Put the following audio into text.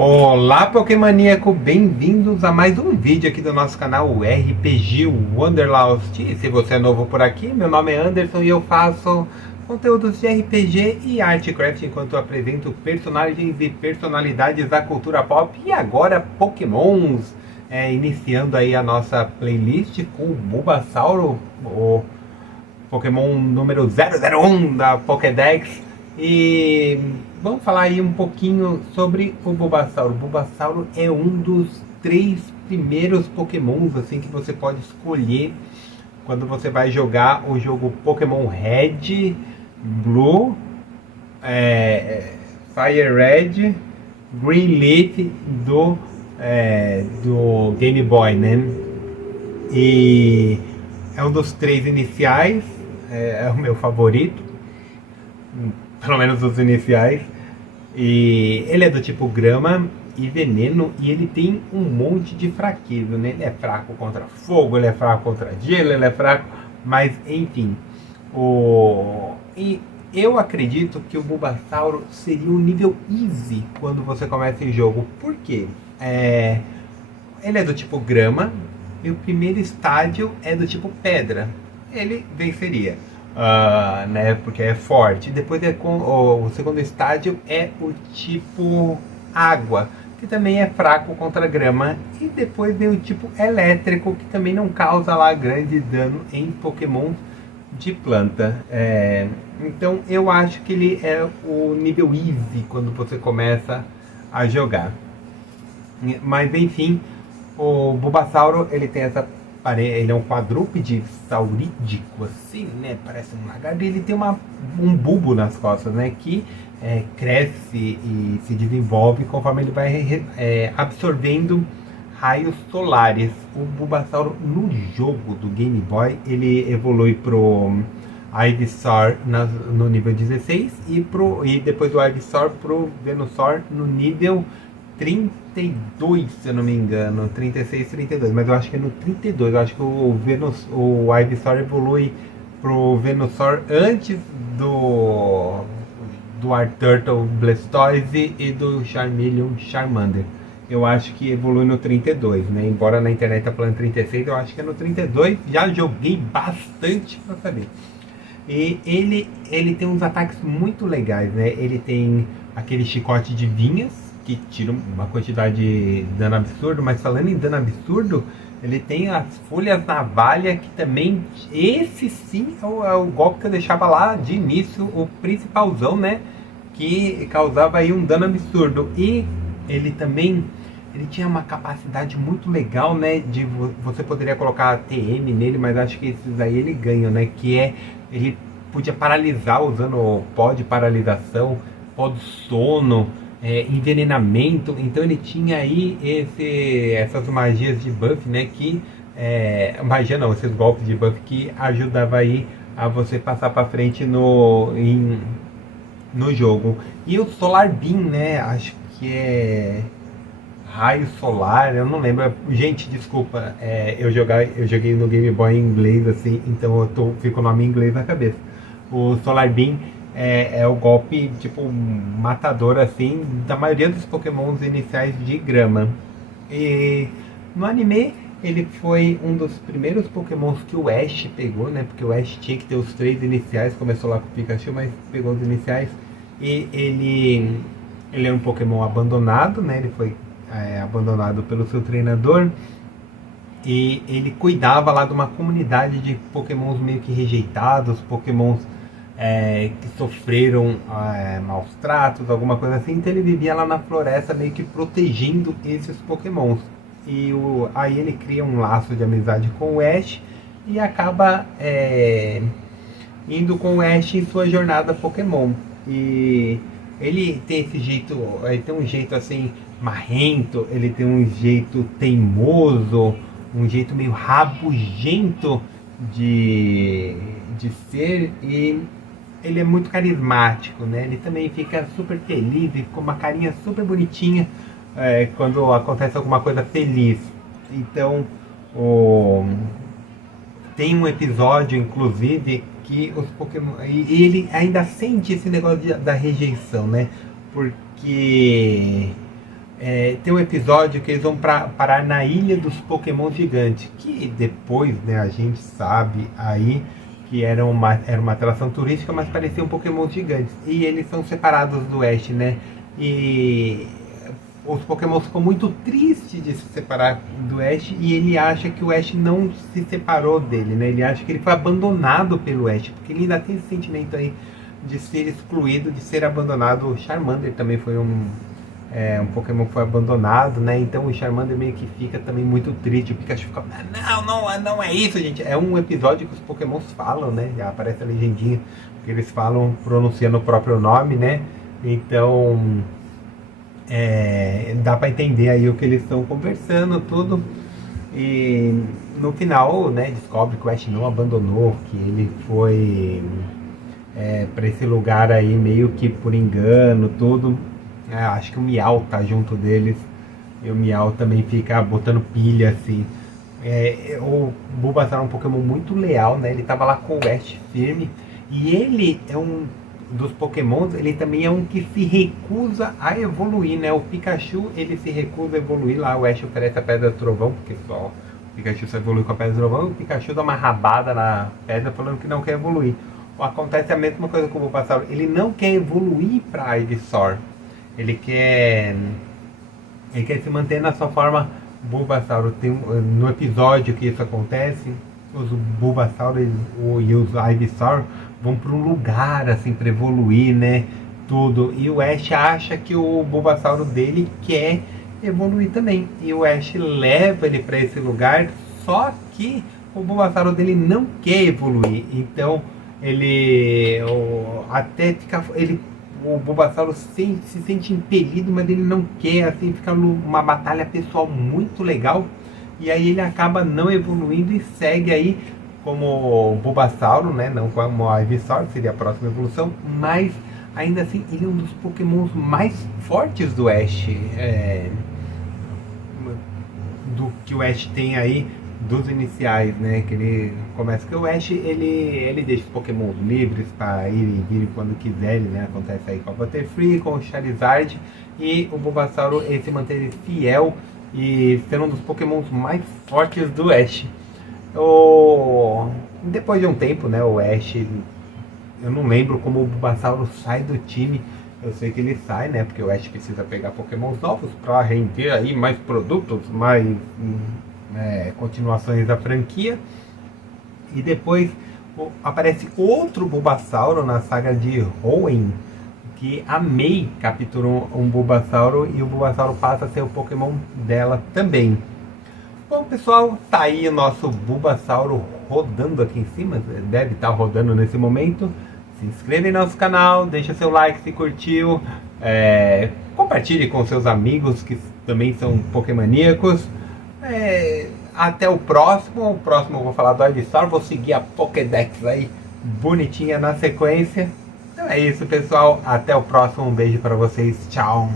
Olá, Pokémoníaco, bem-vindos a mais um vídeo aqui do nosso canal RPG Wanderlust. E se você é novo por aqui, meu nome é Anderson e eu faço conteúdos de RPG e Artcraft enquanto eu apresento personagens e personalidades da cultura pop e agora Pokémons. Iniciando aí a nossa playlist com o Bulbasauro, o Pokémon número 001 da Pokédex. E vamos falar aí um pouquinho sobre o Bulbasauro. O Bulbasauro é um dos 3 primeiros Pokémons assim, que você pode escolher quando você vai jogar o jogo Pokémon Red, Blue, Fire Red, Green Leaf do Game Boy, né? E é um dos 3 iniciais, é o meu favorito, pelo menos os iniciais. E ele é do tipo grama e veneno, e ele tem um monte de fraqueza, né? Ele é fraco contra fogo, ele é fraco contra gelo, ele é fraco, mas enfim. E eu acredito que o Bulbasauro seria um nível easy quando você começa em jogo. Por quê? Ele é do tipo grama e o primeiro estádio é do tipo pedra. Ele venceria. Né, porque é forte. Depois o segundo estádio é o tipo água, que também é fraco contra grama. E depois vem o tipo elétrico, que também não causa lá grande dano em Pokémon de planta. Então eu acho que ele é o nível easy quando você começa a jogar. Mas enfim, o Bulbasauro ele tem essa. Ele é um quadrúpede saurídeo, assim, né? Parece um lagarto. Ele tem um bulbo nas costas, né? Que cresce e se desenvolve conforme ele vai absorvendo raios solares. O Bulbasauro no jogo do Game Boy, ele evolui pro Ivysaur no nível 16 e depois do Ivysaur pro Venusaur no nível 32, se eu não me engano, 36, 32, mas eu acho que é no 32, eu acho que o Ivysaur evolui pro Venusaur antes do Arturtle Blastoise e do Charmeleon Charmander. Eu acho que evolui no 32, né? Embora na internet tá falando 36, eu acho que é no 32, já joguei bastante pra saber. E ele tem uns ataques muito legais, né? Ele tem aquele chicote de vinhas, que tira uma quantidade de dano absurdo, mas falando em dano absurdo, ele tem as folhas navalha, que também, esse sim é o golpe que eu deixava lá de início, o principalzão, né, que causava aí um dano absurdo. E ele também, ele tinha uma capacidade muito legal, né, de você poderia colocar TM nele, mas acho que esses aí ele ganha, né, que ele podia paralisar usando pó de paralisação, pó do sono, envenenamento. Então ele tinha aí essas magias de buff, né, que magia não, esses golpes de buff que ajudava aí a você passar para frente no jogo. E o Solar Beam, né, acho que é raio solar, eu não lembro. Gente, desculpa, eu joguei no Game Boy em inglês, assim, então fica o nome em inglês na cabeça. O Solar Beam é o golpe, tipo, matador, assim, da maioria dos Pokémons iniciais de grama. E no anime, ele foi um dos primeiros Pokémons que o Ash pegou, né? Porque o Ash tinha que ter os 3 iniciais, começou lá com o Pikachu, mas pegou os iniciais. E ele é um Pokémon abandonado, né? Ele foi abandonado pelo seu treinador. E ele cuidava lá de uma comunidade de Pokémons meio que rejeitados, Pokémons que sofreram maus tratos, alguma coisa assim. Então ele vivia lá na floresta meio que protegendo esses Pokémons. E aí ele cria um laço de amizade com o Ash e acaba indo com o Ash em sua jornada Pokémon. E ele tem esse jeito, ele tem um jeito assim marrento, ele tem um jeito teimoso, um jeito meio rabugento de ser, e ele é muito carismático, né? Ele também fica super feliz e com uma carinha super bonitinha quando acontece alguma coisa feliz. Então, tem um episódio, inclusive, que os Pokémon. E ele ainda sente esse negócio da rejeição, né? Porque tem um episódio que eles vão parar na Ilha dos Pokémon Gigantes, que depois, né, a gente sabe aí que era uma atração turística, mas parecia um Pokémon gigantes. E eles são separados do Ash, né? E os Pokémon ficam muito tristes de se separar do Ash e ele acha que o Ash não se separou dele, né? Ele acha que ele foi abandonado pelo Ash, porque ele ainda tem esse sentimento aí de ser excluído, de ser abandonado. O Charmander também foi um Pokémon que foi abandonado, né? Então o Charmander meio que fica também muito triste. O Pikachu fica, não é isso, gente. É um episódio que os Pokémons falam, né? Já aparece a legendinha, que eles falam pronunciando o próprio nome, né? Então dá pra entender aí o que eles estão conversando, tudo. E no final, né, descobre que o Ash não abandonou, que ele foi pra esse lugar aí meio que por engano, tudo. Acho que o Miau tá junto deles. E o Miau também fica botando pilha, assim. O Bulbasaur é um Pokémon muito leal, né? Ele tava lá com o Ash firme. E ele é um dos Pokémons, ele também é um que se recusa a evoluir, né? O Pikachu, ele se recusa a evoluir lá. O Ash oferece a Pedra do Trovão, porque só o Pikachu só evolui com a Pedra do Trovão. E o Pikachu dá uma rabada na pedra falando que não quer evoluir. Acontece a mesma coisa com o Bulbasaur. Ele não quer evoluir para Ivysaur. Ele quer se manter na sua forma Bulbasaur. No episódio que isso acontece, os Bulbasaur e os Ivysaur vão para um lugar assim para evoluir, né? Tudo. E o Ash acha que o Bulbasaur dele quer evoluir também. E o Ash leva ele para esse lugar, só que o Bulbasaur dele não quer evoluir. Então o Bulbasaur se sente impelido, mas ele não quer, assim, fica numa batalha pessoal muito legal. E aí ele acaba não evoluindo e segue aí como Bulbasaur, né? Não como a Ivysaur, que seria a próxima evolução, mas ainda assim ele é um dos Pokémons mais fortes do Ash. Do que o Ash tem aí dos iniciais, né? Que ele começa que o Ash ele deixa os Pokémon livres para ir e vir quando quiserem, né? Acontece aí com a Butterfree, com o Charizard, e o Bulbasaur ele se mantém fiel e sendo um dos Pokémons mais fortes do Ash. Depois de um tempo, né? O Ash, eu não lembro como o Bulbasaur sai do time. Eu sei que ele sai, né? Porque o Ash precisa pegar Pokémons novos para render aí mais produtos, mais continuações da franquia. E depois aparece outro Bulbasaur na saga de Hoenn, que a May capturou um Bulbasaur e o Bulbasaur passa a ser o Pokémon dela também. Bom, pessoal, tá aí o nosso Bulbasaur rodando aqui em cima, deve estar rodando nesse momento. Se inscreva em nosso canal, deixa seu like se curtiu, compartilhe com seus amigos que também são Pokémoníacos. Até o próximo eu vou falar do Ivysaur, vou seguir a Pokédex aí bonitinha na sequência. Então é isso, pessoal, até o próximo, um beijo para vocês, tchau.